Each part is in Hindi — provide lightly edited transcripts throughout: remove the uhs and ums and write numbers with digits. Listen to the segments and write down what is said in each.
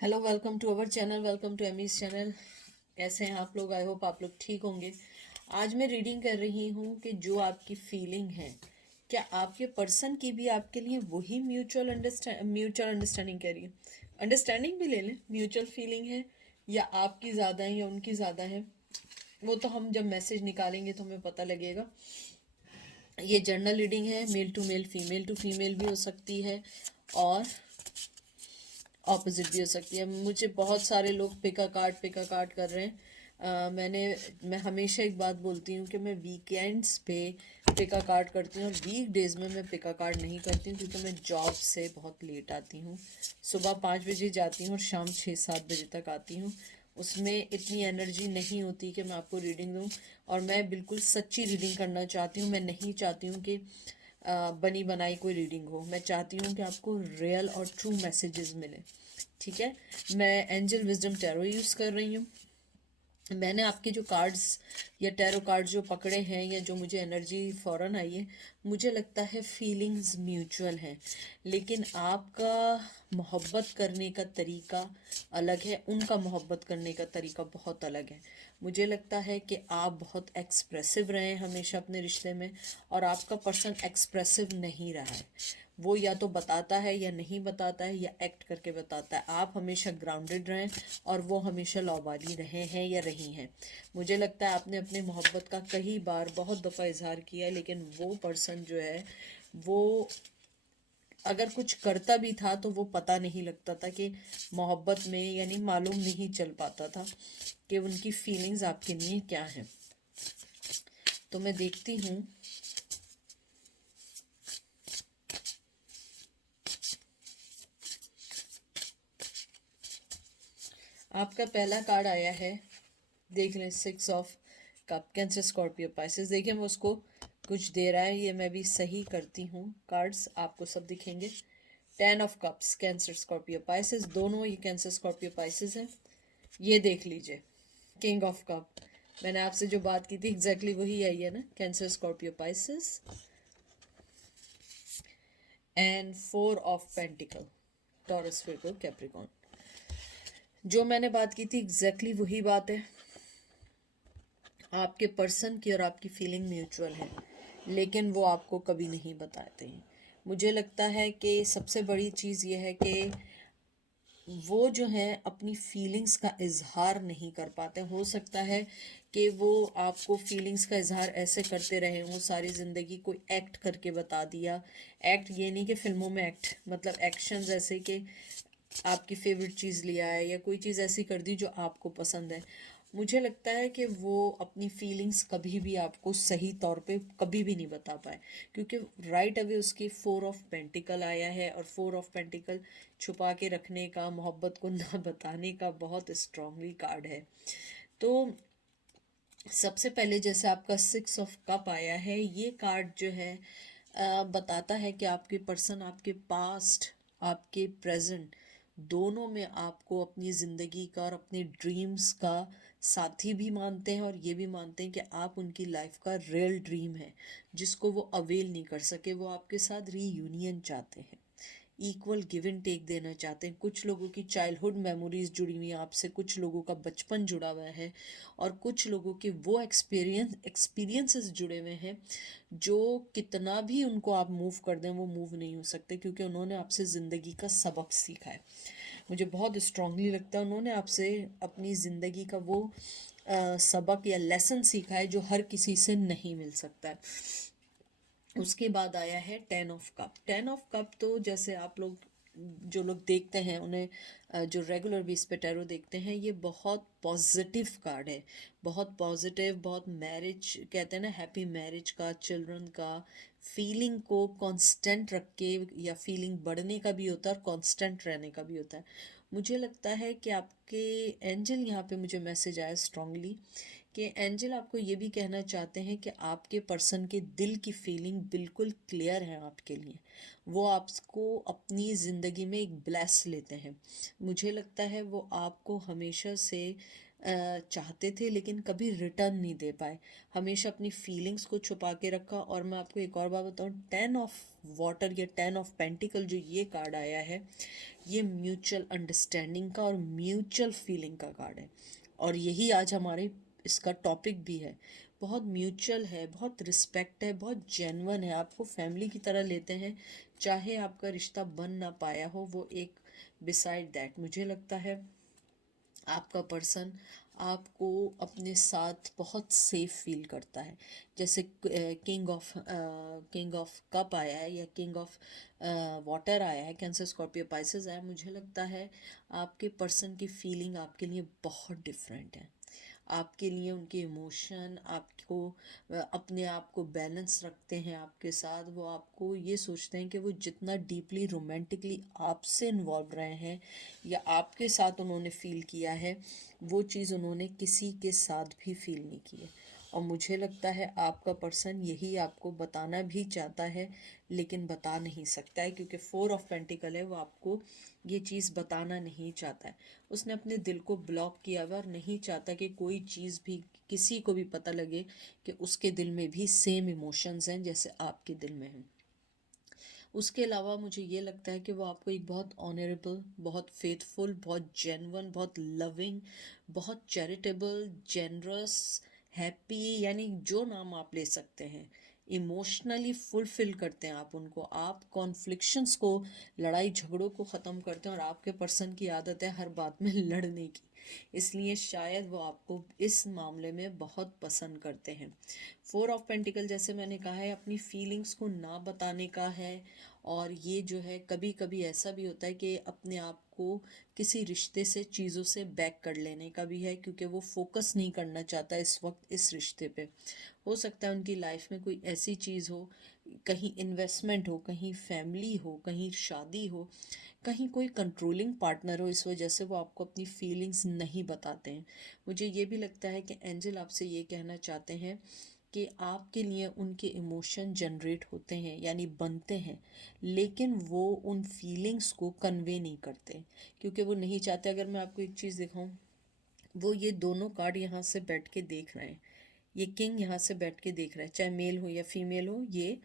Hello, welcome to our channel, welcome to Amy's channel. कैसे हैं आप लोग? आई होप आप लोग ठीक होंगे। आज मैं रीडिंग कर रही हूँ कि जो आपकी फीलिंग है, क्या आपके पर्सन की भी आपके लिए वही म्यूचुअल अंडरस्टैंडिंग कह रही है, अंडरस्टैंडिंग भी ले लें, म्यूचुअल फीलिंग है, या आपकी ज़्यादा है या उनकी ज़्यादा है। वो तो हम जब मैसेज निकालेंगे तो हमें पता लगेगा। ये जर्नल रीडिंग है, मेल टू फीमेल भी हो सकती है और ऑपोजिट भी हो सकती है। मुझे बहुत सारे लोग पिका कार्ड कर रहे हैं। मैं हमेशा एक बात बोलती हूँ कि मैं वीकेंड्स पे पिका कार्ड करती हूँ और वीक डेज में मैं पिका कार्ड नहीं करती हूँ, क्योंकि मैं जॉब से बहुत लेट आती हूँ। सुबह 5 बजे जाती हूँ और शाम 6-7 बजे तक आती हूँ। उसमें इतनी एनर्जी नहीं होती कि मैं आपको रीडिंग दूँ, और मैं बिल्कुल सच्ची रीडिंग करना चाहती हूँ। मैं नहीं चाहती हूँ कि बनी बनाई कोई रीडिंग हो। मैं चाहती हूँ कि आपको रियल और ट्रू मैसेजेस मिले। ठीक है, मैं एंजल विजडम टैरो यूज़ कर रही हूँ। मैंने आपके जो कार्ड्स या टैरो कार्ड्स जो पकड़े हैं, या जो मुझे एनर्जी फ़ौरन आई है, मुझे लगता है फीलिंग्स म्यूचुअल हैं, लेकिन आपका मोहब्बत करने का तरीका अलग है, उनका मोहब्बत करने का तरीका बहुत अलग है। मुझे लगता है कि आप बहुत एक्सप्रेसिव रहे हमेशा अपने रिश्ते में, और आपका पर्सन एक्सप्रेसिव नहीं रहा है। वो या तो बताता है या नहीं बताता है, या एक्ट करके बताता है। आप हमेशा ग्राउंडेड रहें और वो हमेशा लौबाली रहे हैं या रही हैं। मुझे लगता है आपने अपनी मोहब्बत का कई बार बहुत दफ़ा इजहार किया है, लेकिन वो पर्सन जो है, वो अगर कुछ करता भी था तो वो पता नहीं लगता था कि मोहब्बत में, यानी मालूम नहीं चल पाता था कि उनकी फीलिंग्स आपके लिए क्या हैं। तो मैं देखती हूँ। आपका पहला कार्ड आया है, देख लें, 6 of cups, Cancer Scorpio Pisces. देखिए, मैं उसको कुछ दे रहा है, ये मैं भी सही करती हूँ। कार्ड्स आपको सब दिखेंगे। 10 of cups, cancer Scorpio Pisces, दोनों ये कैंसर स्कॉर्पियो पाइसेस हैं। ये देख लीजिए, किंग ऑफ कप। मैंने आपसे जो बात की थी एग्जैक्टली वही आई है ना, cancer Scorpio Pisces. And 4 of pentacle, taurus Virgo Capricorn. जो मैंने बात की थी एग्जैक्टली वही बात है। आपके पर्सन की और आपकी फीलिंग म्यूचुअल है, लेकिन वो आपको कभी नहीं बताते हैं। मुझे लगता है कि सबसे बड़ी चीज़ ये है कि वो जो है अपनी फीलिंग्स का इजहार नहीं कर पाते। हो सकता है कि वो आपको फीलिंग्स का इजहार ऐसे करते रहे हों सारी ज़िंदगी, कोई एक्ट करके बता दिया। एक्ट ये नहीं कि फिल्मों में एक्ट, मतलब एक्शन, जैसे कि आपकी फेवरेट चीज़ लिया है या कोई चीज़ ऐसी कर दी जो आपको पसंद है। मुझे लगता है कि वो अपनी फीलिंग्स कभी भी आपको सही तौर पे कभी भी नहीं बता पाए, क्योंकि राइट अवे उसकी 4 ऑफ पेंटिकल आया है, और 4 ऑफ पेंटिकल छुपा के रखने का, मोहब्बत को ना बताने का बहुत स्ट्रांगली कार्ड है। तो सबसे पहले जैसे आपका 6 ऑफ कप आया है, ये कार्ड जो है बताता है कि आपके पर्सन आपके पास्ट, आपके प्रेजेंट, दोनों में आपको अपनी ज़िंदगी का और अपने ड्रीम्स का साथी भी मानते हैं, और ये भी मानते हैं कि आप उनकी लाइफ का रियल ड्रीम है, जिसको वो अवेल नहीं कर सके। वो आपके साथ रीयूनियन चाहते हैं, इक्वल गिव एंड टेक देना चाहते हैं। कुछ लोगों की चाइल्डहुड मेमोरीज जुड़ी हुई हैं आपसे, कुछ लोगों का बचपन जुड़ा हुआ है, और कुछ लोगों के वो एक्सपीरियंसेस जुड़े हुए हैं जो कितना भी उनको आप मूव कर दें वो मूव नहीं हो सकते, क्योंकि उन्होंने आपसे ज़िंदगी का सबक सीखा है। मुझे बहुत स्ट्रांगली लगता है उन्होंने आपसे अपनी ज़िंदगी का वो सबक या लेसन सीखा है जो हर किसी से नहीं मिल सकता है। उसके बाद आया है 10 ऑफ कप। 10 ऑफ कप तो जैसे आप लोग, जो लोग देखते हैं उन्हें, जो रेगुलर बेस पे टैरो देखते हैं, ये बहुत पॉजिटिव कार्ड है, बहुत पॉजिटिव, बहुत मैरिज कहते हैं ना, हैप्पी मैरिज का, चिल्ड्रन का, फीलिंग को कांस्टेंट रख के, या फीलिंग बढ़ने का भी होता है और कांस्टेंट रहने का भी होता है। मुझे लगता है कि आपके एंजल, यहाँ पे मुझे मैसेज आया स्ट्रांगली कि एंजल आपको ये भी कहना चाहते हैं कि आपके पर्सन के दिल की फीलिंग बिल्कुल क्लियर है आपके लिए। वो आपको अपनी ज़िंदगी में एक ब्लेस लेते हैं। मुझे लगता है वो आपको हमेशा से चाहते थे लेकिन कभी रिटर्न नहीं दे पाए, हमेशा अपनी फीलिंग्स को छुपा के रखा। और मैं आपको एक और बात बताऊँ, 10 ऑफ वाटर या 10 ऑफ पेंटिकल जो ये कार्ड आया है, ये म्यूचुअल अंडरस्टैंडिंग का और म्यूचुअल फीलिंग का कार्ड है। और यही आज हमारे इसका टॉपिक भी है। बहुत म्यूचुअल है, बहुत रिस्पेक्ट है, बहुत जेन्युइन है, आपको फैमिली की तरह लेते हैं, चाहे आपका रिश्ता बन ना पाया हो। वो एक बिसाइड दैट मुझे लगता है आपका पर्सन आपको अपने साथ बहुत सेफ फील करता है। जैसे किंग ऑफ कप आया है या किंग ऑफ वाटर आया है, कैंसर स्कॉर्पियो पाइसेस आया है, मुझे लगता है आपके पर्सन की फीलिंग आपके लिए बहुत डिफरेंट है। आपके लिए उनके इमोशन आपको अपने आप को बैलेंस रखते हैं आपके साथ। वो आपको ये सोचते हैं कि वो जितना डीपली रोमांटिकली आपसे इन्वॉल्व रहे हैं या आपके साथ उन्होंने फील किया है, वो चीज़ उन्होंने किसी के साथ भी फील नहीं की है। और मुझे लगता है आपका पर्सन यही आपको बताना भी चाहता है लेकिन बता नहीं सकता है, क्योंकि 4 ऑफ पेंटिकल है, वो आपको ये चीज़ बताना नहीं चाहता है। उसने अपने दिल को ब्लॉक किया हुआ और नहीं चाहता कि कोई चीज़ भी किसी को भी पता लगे कि उसके दिल में भी सेम इमोशंस हैं जैसे आपके दिल में हैं। उसके अलावा मुझे ये लगता है कि वो आपको एक बहुत ऑनरेबल, बहुत फेथफुल, बहुत जेन्युइन, बहुत लविंग, बहुत चैरिटेबल, जेनरस, हैप्पी, यानी जो नाम आप ले सकते हैं, इमोशनली फुलफिल करते हैं आप उनको। आप कॉन्फ्लिक्शंस को, लड़ाई झगड़ों को ख़त्म करते हैं। और आपके पर्सन की आदत है हर बात में लड़ने की, इसलिए शायद वो आपको इस मामले में बहुत पसंद करते हैं। 4 ऑफ पेंटिकल, जैसे मैंने कहा है, अपनी फीलिंग्स को ना बताने का है। और ये जो है, कभी कभी ऐसा भी होता है कि अपने आप को किसी रिश्ते से, चीज़ों से बैक कर लेने का भी है, क्योंकि वो फोकस नहीं करना चाहता इस वक्त इस रिश्ते पे। हो सकता है उनकी लाइफ में कोई ऐसी चीज़ हो, कहीं इन्वेस्टमेंट हो, कहीं फैमिली हो, कहीं शादी हो, कहीं कोई कंट्रोलिंग पार्टनर हो, इस वजह से वो आपको अपनी फीलिंग्स नहीं बताते हैं। मुझे ये भी लगता है कि एंजल आपसे ये कहना चाहते हैं कि आपके लिए उनके इमोशन जनरेट होते हैं, यानी बनते हैं, लेकिन वो उन फीलिंग्स को कन्वे नहीं करते, क्योंकि वो नहीं चाहते। अगर मैं आपको एक चीज़ दिखाऊं, वो ये दोनों कार्ड यहाँ से बैठ के देख रहे हैं, ये किंग यहाँ से बैठ के देख रहे हैं, चाहे मेल हो या फीमेल हो, ये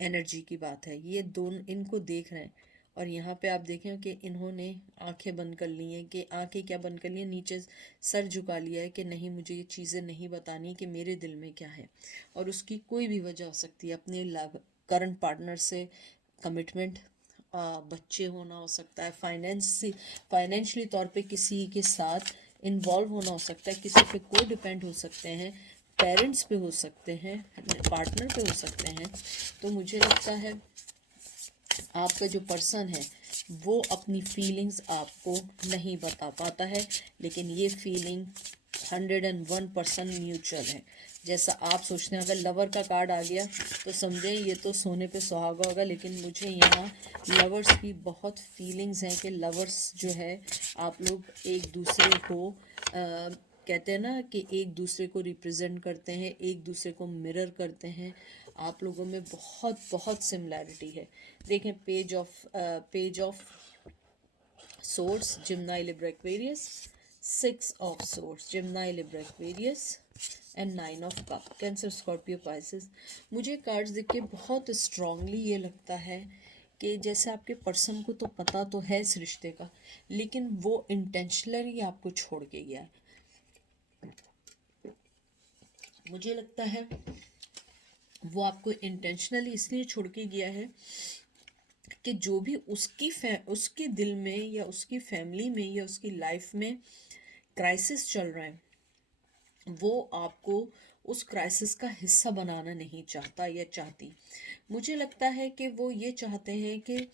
एनर्जी की बात है, ये दोनों इनको देख रहे हैं। और यहाँ पे आप देखें कि इन्होंने आंखें बंद कर ली हैं, कि आंखें क्या बंद कर ली हैं, नीचे सर झुका लिया है कि नहीं, मुझे ये चीज़ें नहीं बतानी कि मेरे दिल में क्या है। और उसकी कोई भी वजह हो सकती है, अपने करंट पार्टनर से कमिटमेंट, बच्चे होना हो सकता है, फाइनेंशियली तौर पे किसी के साथ इन्वॉल्व होना हो सकता है, किसी पे को डिपेंड हो सकते हैं, पेरेंट्स पे हो सकते हैं, पार्टनर पे हो सकते हैं। तो मुझे लगता है आपका जो पर्सन है वो अपनी फीलिंग्स आपको नहीं बता पाता है, लेकिन ये फीलिंग 101% म्यूचुअल है। जैसा आप सोचते हैं, अगर लवर का कार्ड आ गया तो समझें ये तो सोने पे सुहागा होगा, लेकिन मुझे यहाँ लवर्स की बहुत फीलिंग्स हैं कि लवर्स जो है, आप लोग एक दूसरे को कहते हैं ना कि एक दूसरे को रिप्रेजेंट करते हैं, एक दूसरे को मिरर करते हैं। आप लोगों में बहुत बहुत सिमिलैरिटी है। देखें, page of swords, Gemini Libra Aquarius, 6 of swords, Gemini Libra Aquarius, and 9 of cups, Cancer Scorpio Pisces. मुझे कार्ड्स देख के बहुत स्ट्रांगली ये लगता है कि जैसे आपके पर्सन को तो पता तो है इस रिश्ते का, लेकिन वो इंटेंशनली आपको छोड़ के गया है। मुझे लगता है वो आपको इंटेंशनली इसलिए छोड़ के गया है कि जो भी उसके दिल में या उसकी फैमिली में या उसकी लाइफ में क्राइसिस चल रहा है, वो आपको उस क्राइसिस का हिस्सा बनाना नहीं चाहता या चाहती। मुझे लगता है कि वो ये चाहते हैं कि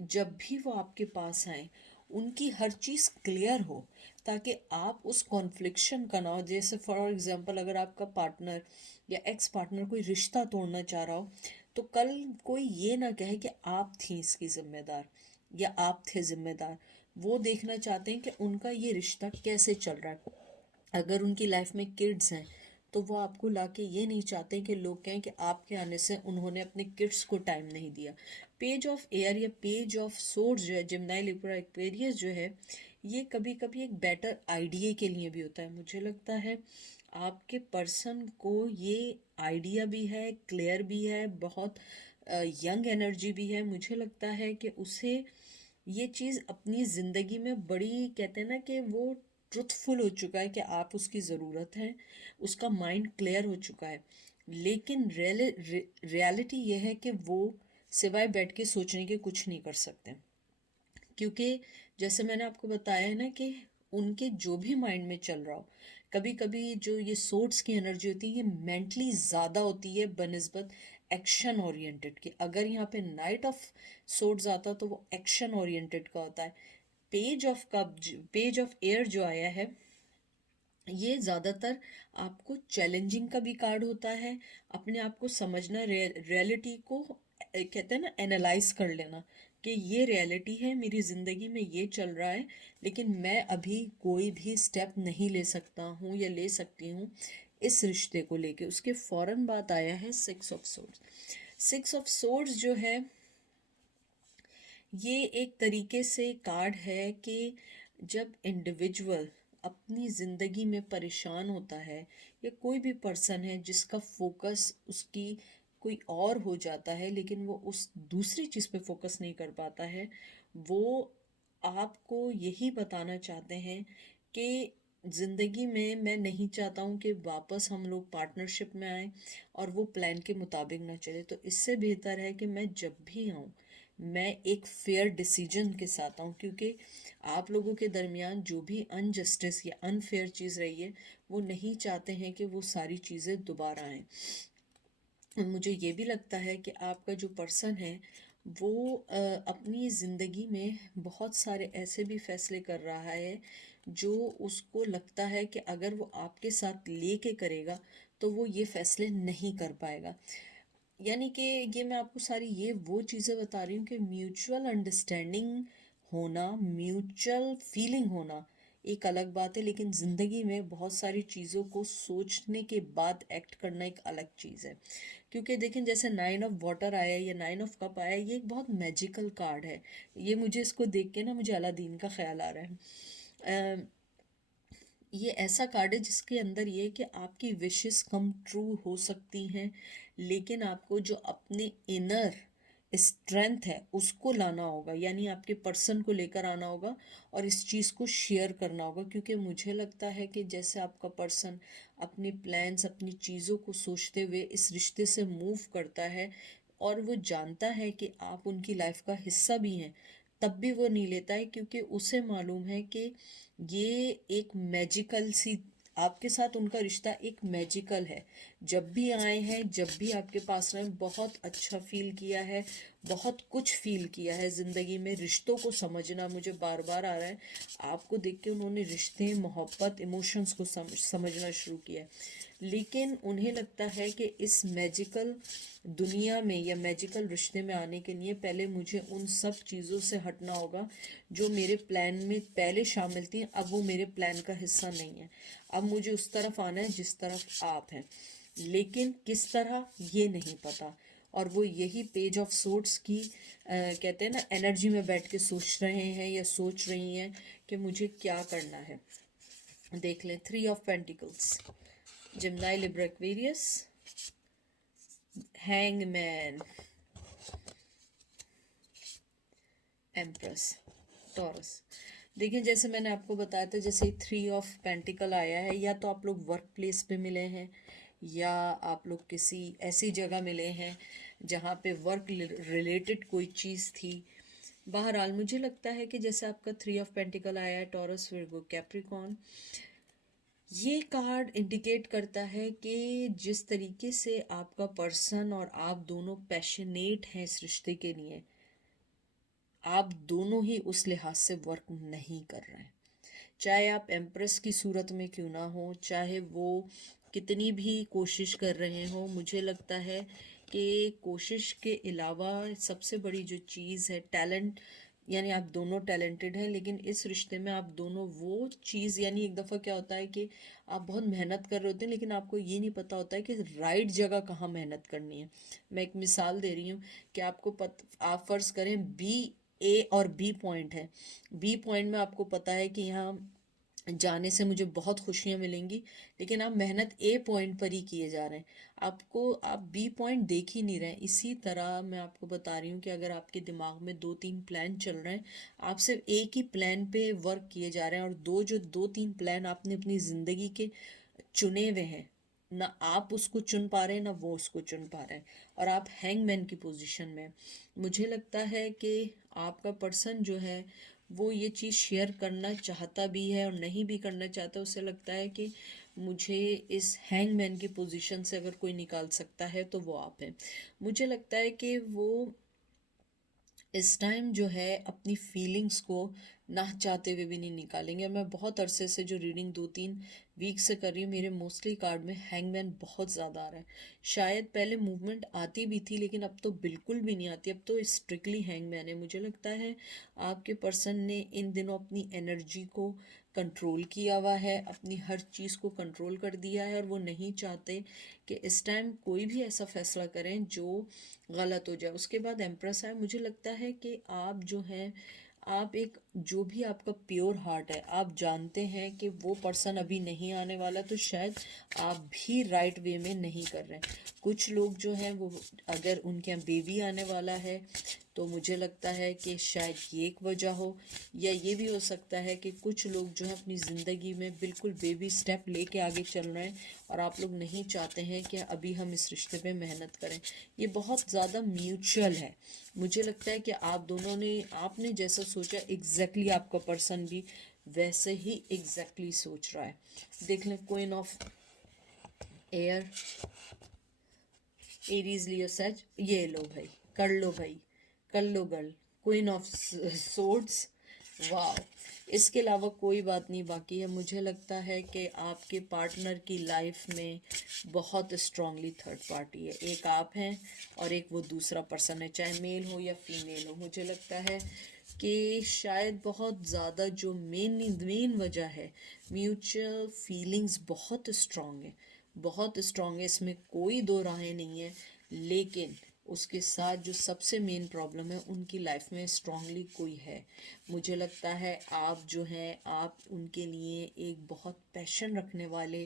जब भी वो आपके पास आए, उनकी हर चीज़ क्लियर हो, ताकि आप उस कॉन्फ्लिक्शन का ना हो। जैसे फॉर एग्जांपल, अगर आपका पार्टनर या एक्स पार्टनर कोई रिश्ता तोड़ना चाह रहा हो, तो कल कोई ये ना कहे कि आप थी इसकी जिम्मेदार या आप थे जिम्मेदार। वो देखना चाहते हैं कि उनका ये रिश्ता कैसे चल रहा है। अगर उनकी लाइफ में किड्स हैं, तो वो आपको लाके ये नहीं चाहते कि लोग कहें कि आपके आने से उन्होंने अपने किड्स को टाइम नहीं दिया। पेज ऑफ एयर या पेज ऑफ सोर्ड्स जो है, जेमिनी लिब्रा एक्वेरियस जो है, ये कभी कभी एक बेटर आइडिया के लिए भी होता है। मुझे लगता है आपके पर्सन को ये आइडिया भी है, क्लियर भी है, बहुत यंग एनर्जी भी है। मुझे लगता है कि उसे ये चीज़ अपनी ज़िंदगी में बड़ी, कहते हैं ना कि वो ट्रुथफुल हो चुका है कि आप उसकी ज़रूरत है, उसका माइंड क्लियर हो चुका है। लेकिन रियलिटी ये है कि वो सिवाय बैठ के सोचने के कुछ नहीं कर सकते, क्योंकि जैसे मैंने आपको बताया है ना कि उनके जो भी माइंड में चल रहा हो, कभी कभी जो ये सोर्ट्स की एनर्जी होती है ये मेंटली ज़्यादा होती है बनस्बत एक्शन ओरिएंटेड की। अगर यहाँ पे नाइट ऑफ सोर्ट्स आता तो वो एक्शन ओरिएंटेड का होता है। पेज ऑफ एयर जो आया है, ये ज़्यादातर आपको चैलेंजिंग का भी कार्ड होता है। अपने आप को समझना, रियलिटी को कहते हैं ना एनालाइज कर लेना कि ये रियलिटी है, मेरी ज़िंदगी में ये चल रहा है, लेकिन मैं अभी कोई भी स्टेप नहीं ले सकता हूँ या ले सकती हूँ इस रिश्ते को लेके। उसके फ़ौरन बाद आया है six of swords. Six of swords जो है ये एक तरीके से कार्ड है कि जब इंडिविजुअल अपनी ज़िंदगी में परेशान होता है, या कोई भी पर्सन है जिसका फोकस उसकी कोई और हो जाता है, लेकिन वो उस दूसरी चीज़ पे फोकस नहीं कर पाता है, वो आपको यही बताना चाहते हैं कि ज़िंदगी में मैं नहीं चाहता हूँ कि वापस हम लोग पार्टनरशिप में आए और वो प्लान के मुताबिक ना चले। तो इससे बेहतर है कि मैं जब भी आऊँ, मैं एक फेयर डिसीजन के साथ आऊँ, क्योंकि आप लोगों के दरमियान जो भी अनजस्टिस या अनफेयर चीज़ रही है, वो नहीं चाहते हैं कि वो सारी चीज़ें दोबारा आएँ। मुझे ये भी लगता है कि आपका जो पर्सन है वो अपनी ज़िंदगी में बहुत सारे ऐसे भी फैसले कर रहा है जो उसको लगता है कि अगर वो आपके साथ लेके करेगा तो वो ये फैसले नहीं कर पाएगा। यानी कि ये मैं आपको सारी ये वो चीज़ें बता रही हूँ कि म्यूचुअल अंडरस्टैंडिंग होना, म्यूचुअल फीलिंग होना एक अलग बात है, लेकिन ज़िंदगी में बहुत सारी चीज़ों को सोचने के बाद एक्ट करना एक अलग चीज़ है। क्योंकि देखें, जैसे नाइन ऑफ वाटर आया या नाइन ऑफ कप आया, ये एक बहुत मैजिकल कार्ड है। ये मुझे इसको देख के ना मुझे अलादीन का ख्याल आ रहा है। ये ऐसा कार्ड है जिसके अंदर ये है कि आपकी विशेस कम ट्रू हो सकती हैं, लेकिन आपको जो अपने इनर स्ट्रेंथ है उसको लाना होगा, यानी आपके पर्सन को लेकर आना होगा और इस चीज़ को शेयर करना होगा। क्योंकि मुझे लगता है कि जैसे आपका पर्सन अपने प्लान्स, अपनी चीज़ों को सोचते हुए इस रिश्ते से मूव करता है और वो जानता है कि आप उनकी लाइफ का हिस्सा भी हैं, तब भी वो नहीं लेता है, क्योंकि उसे मालूम है कि ये एक मैजिकल सी, आपके साथ उनका रिश्ता एक मैजिकल है। जब भी आए हैं, जब भी आपके पास रहे, बहुत अच्छा फील किया है, बहुत कुछ फील किया है ज़िंदगी में। रिश्तों को समझना मुझे बार बार आ रहा है, आपको देख के उन्होंने रिश्ते, मोहब्बत, इमोशंस को समझना शुरू किया है। लेकिन उन्हें लगता है कि इस मैजिकल दुनिया में या मैजिकल रिश्ते में आने के लिए पहले मुझे उन सब चीज़ों से हटना होगा जो मेरे प्लान में पहले शामिल थी, अब वो मेरे प्लान का हिस्सा नहीं है। अब मुझे उस तरफ आना है जिस तरफ आप हैं, लेकिन किस तरह ये नहीं पता। और वो यही पेज ऑफ सोर्ट्स की कहते हैं ना एनर्जी में बैठ के सोच रहे हैं या सोच रही हैं कि मुझे क्या करना है। देख लें, three of pentacles, Gemini Libra Aquarius, hangman, empress, taurus. देखिए, जैसे मैंने आपको बताया था, जैसे थ्री ऑफ पेंटिकल आया है, या तो आप लोग वर्क प्लेस पे मिले हैं या आप लोग किसी ऐसी जगह मिले हैं जहाँ पे वर्क रिलेटेड कोई चीज़ थी। बहरहाल मुझे लगता है कि जैसे आपका थ्री ऑफ पेंटिकल आया है, टॉरस, विर्गो, कैप्रिकॉर्न, ये कार्ड इंडिकेट करता है कि जिस तरीके से आपका पर्सन और आप दोनों पैशनेट हैं इस रिश्ते के लिए, आप दोनों ही उस लिहाज से वर्क नहीं कर रहे हैं। चाहे आप एम्प्रेस की सूरत में क्यों ना हो, चाहे वो कितनी भी कोशिश कर रहे हो, मुझे लगता है कि कोशिश के अलावा सबसे बड़ी जो चीज़ है, टैलेंट यानी आप दोनों टैलेंटेड हैं, लेकिन इस रिश्ते में आप दोनों वो चीज़, यानी एक दफ़ा क्या होता है कि आप बहुत मेहनत कर रहे होते हैं लेकिन आपको ये नहीं पता होता है कि राइट जगह कहाँ मेहनत करनी है। मैं एक मिसाल दे रही हूँ कि आप फ़र्ज़ करें बी, ए और बी पॉइंट है। बी पॉइंट में आपको पता है कि यहाँ जाने से मुझे बहुत खुशियाँ मिलेंगी, लेकिन आप मेहनत ए पॉइंट पर ही किए जा रहे हैं। आप बी पॉइंट देख ही नहीं रहे हैं। इसी तरह मैं आपको बता रही हूँ कि अगर आपके दिमाग में दो तीन प्लान चल रहे हैं, आप सिर्फ एक ही प्लान पे वर्क किए जा रहे हैं, और दो तीन प्लान आपने अपनी ज़िंदगी के चुने हुए हैं, ना आप उसको चुन पा रहे हैं ना वो उसको चुन पा रहे हैं, और आप हैंगमैन की पोजीशन में हैं। मुझे लगता है कि आपका पर्सन जो है वो ये चीज़ शेयर करना चाहता भी है और नहीं भी करना चाहता। उसे लगता है कि मुझे इस हैंगमैन की पोजीशन से अगर कोई निकाल सकता है तो वो आप हैं। मुझे लगता है कि वो इस टाइम जो है अपनी फीलिंग्स को ना चाहते हुए भी नहीं निकालेंगे। मैं बहुत अरसे से जो रीडिंग 2-3 वीक से कर रही हूँ, मेरे मोस्टली कार्ड में हैंगमैन बहुत ज़्यादा आ रहा है। शायद पहले मूवमेंट आती भी थी लेकिन अब तो बिल्कुल भी नहीं आती, अब तो स्ट्रिक्टली हैंगमैन है। मुझे लगता है आपके पर्सन ने इन दिनों अपनी एनर्जी को कंट्रोल किया हुआ है, अपनी हर चीज़ को कंट्रोल कर दिया है, और वो नहीं चाहते कि इस टाइम कोई भी ऐसा फैसला करें जो गलत हो जाए। उसके बाद एम्प्रेस है। मुझे लगता है कि आप जो हैं, आप एक जो भी आपका प्योर हार्ट है, आप जानते हैं कि वो पर्सन अभी नहीं आने वाला, तो शायद आप भी राइट वे में नहीं कर रहे हैं। कुछ लोग जो हैं वो, अगर उनके यहाँ बेबी आने वाला है तो मुझे लगता है कि शायद ये एक वजह हो, या ये भी हो सकता है कि कुछ लोग जो है अपनी ज़िंदगी में बिल्कुल बेबी स्टेप लेके आगे चल रहे हैं, और आप लोग नहीं चाहते हैं कि अभी हम इस रिश्ते पे मेहनत करें। ये बहुत ज़्यादा म्यूचुअल है। मुझे लगता है कि आप दोनों ने, आपने जैसा सोचा एग्जैक्टली आपका पर्सन भी वैसे ही एग्जैक्टली सोच रहा है। देख लें, queen of air, Aries Leo सच, ये लो भाई, कर लो भाई, कर लो गर्ल, क्वीन ऑफ सोर्ड्स। वाह, इसके अलावा कोई बात नहीं बाकी है। मुझे लगता है कि आपके पार्टनर की लाइफ में बहुत स्ट्रांगली थर्ड पार्टी है। एक आप हैं और एक वो दूसरा पर्सन है, चाहे मेल हो या फीमेल हो। मुझे लगता है कि शायद बहुत ज़्यादा जो मेन वजह है, म्यूचुअल फीलिंग्स बहुत स्ट्रांग है, बहुत स्ट्रांग है, इसमें कोई दो राहें नहीं है। लेकिन उसके साथ जो सबसे मेन प्रॉब्लम है, उनकी लाइफ में स्ट्रांगली कोई है। मुझे लगता है आप जो हैं, आप उनके लिए एक बहुत पैशन रखने वाले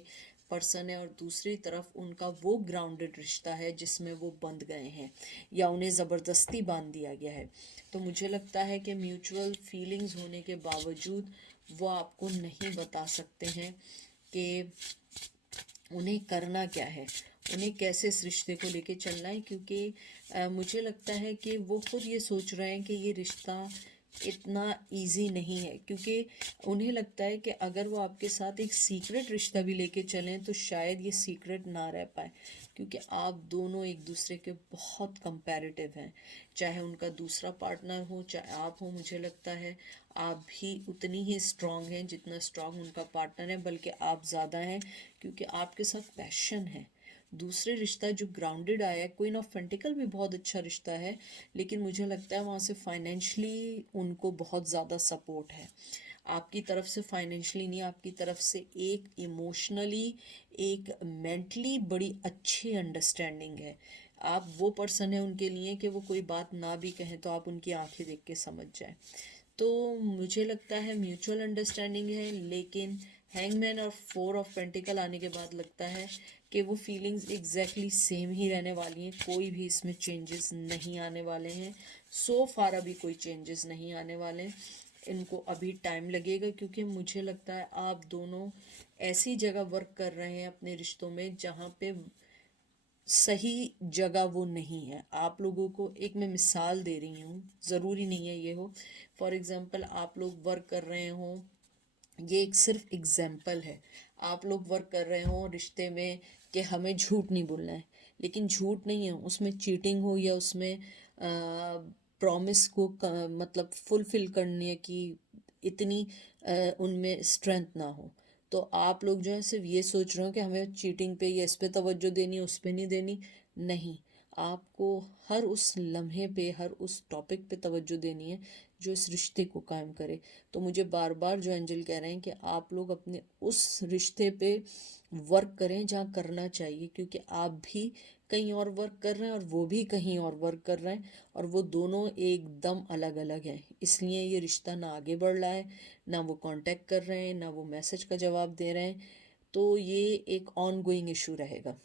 पर्सन है, और दूसरी तरफ उनका वो ग्राउंडेड रिश्ता है जिसमें वो बंध गए हैं या उन्हें ज़बरदस्ती बांध दिया गया है। तो मुझे लगता है कि म्यूचुअल फीलिंग्स होने के बावजूद वो आपको नहीं बता सकते हैं कि उन्हें करना क्या है, उन्हें कैसे इस रिश्ते को लेके चलना है, क्योंकि मुझे लगता है कि वो खुद ये सोच रहे हैं कि ये रिश्ता इतना इजी नहीं है, क्योंकि उन्हें लगता है कि अगर वो आपके साथ एक सीक्रेट रिश्ता भी लेके चलें तो शायद ये सीक्रेट ना रह पाए, क्योंकि आप दोनों एक दूसरे के बहुत कंपैरेटिव हैं। चाहे उनका दूसरा पार्टनर हो चाहे आप हो, मुझे लगता है आप भी उतनी ही स्ट्रांग हैं जितना स्ट्रांग उनका पार्टनर है, बल्कि आप ज़्यादा हैं, क्योंकि आपके साथ पैशन है। दूसरे रिश्ता जो ग्राउंडेड आया है, क्वीन ऑफ पेंटिकल भी बहुत अच्छा रिश्ता है, लेकिन मुझे लगता है वहाँ से फाइनेंशली उनको बहुत ज़्यादा सपोर्ट है। आपकी तरफ से फाइनेंशली नहीं, आपकी तरफ से एक इमोशनली, एक मेंटली बड़ी अच्छी अंडरस्टैंडिंग है। आप वो पर्सन है उनके लिए कि वो कोई बात ना भी कहें तो आप उनकी आंखें देख के समझ जाए। तो मुझे लगता है म्यूचुअल अंडरस्टैंडिंग है, लेकिन हैंगमैन और 4 ऑफ पेंटिकल आने के बाद लगता है कि वो फीलिंग्स एग्जैक्टली सेम ही रहने वाली हैं, कोई भी इसमें चेंजेस नहीं आने वाले हैं। सो फार अभी कोई चेंजेस नहीं आने वाले हैं, इनको अभी टाइम लगेगा, क्योंकि मुझे लगता है आप दोनों ऐसी जगह वर्क कर रहे हैं अपने रिश्तों में जहाँ पे सही जगह वो नहीं है। आप लोगों को एक मैं मिसाल दे रही हूँ, ज़रूरी नहीं है ये हो। फॉर एग्ज़ाम्पल, आप लोग वर्क कर रहे हों, ये एक सिर्फ एग्जाम्पल है, आप लोग वर्क कर रहे हो रिश्ते में कि हमें झूठ नहीं बोलना है, लेकिन झूठ नहीं है, उसमें चीटिंग हो या उसमें प्रॉमिस को मतलब फुलफिल करने की इतनी उनमें स्ट्रेंथ ना हो, तो आप लोग जो है सिर्फ ये सोच रहे हो कि हमें चीटिंग पे या इस पे तवज्जो देनी, उस पे नहीं देनी। नहीं, आपको हर उस लम्हे पे, हर उस टॉपिक पे तवज्जो देनी है जो इस रिश्ते को कायम करे। तो मुझे बार बार जो एंजल कह रहे हैं कि आप लोग अपने उस रिश्ते पे वर्क करें जहाँ करना चाहिए, क्योंकि आप भी कहीं और वर्क कर रहे हैं और वो भी कहीं और वर्क कर रहे हैं, और वो दोनों एकदम अलग अलग हैं। इसलिए ये रिश्ता ना आगे बढ़ रहा है, ना वो कांटेक्ट कर रहे हैं, ना वो मैसेज का जवाब दे रहे हैं। तो ये एक ऑन गोइंग इशू रहेगा।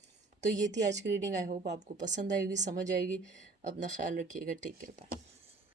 तो ये थी आज की रीडिंग। आई होप आपको पसंद आएगी, समझ आएगी। अपना ख्याल रखिएगा। Take care, bye.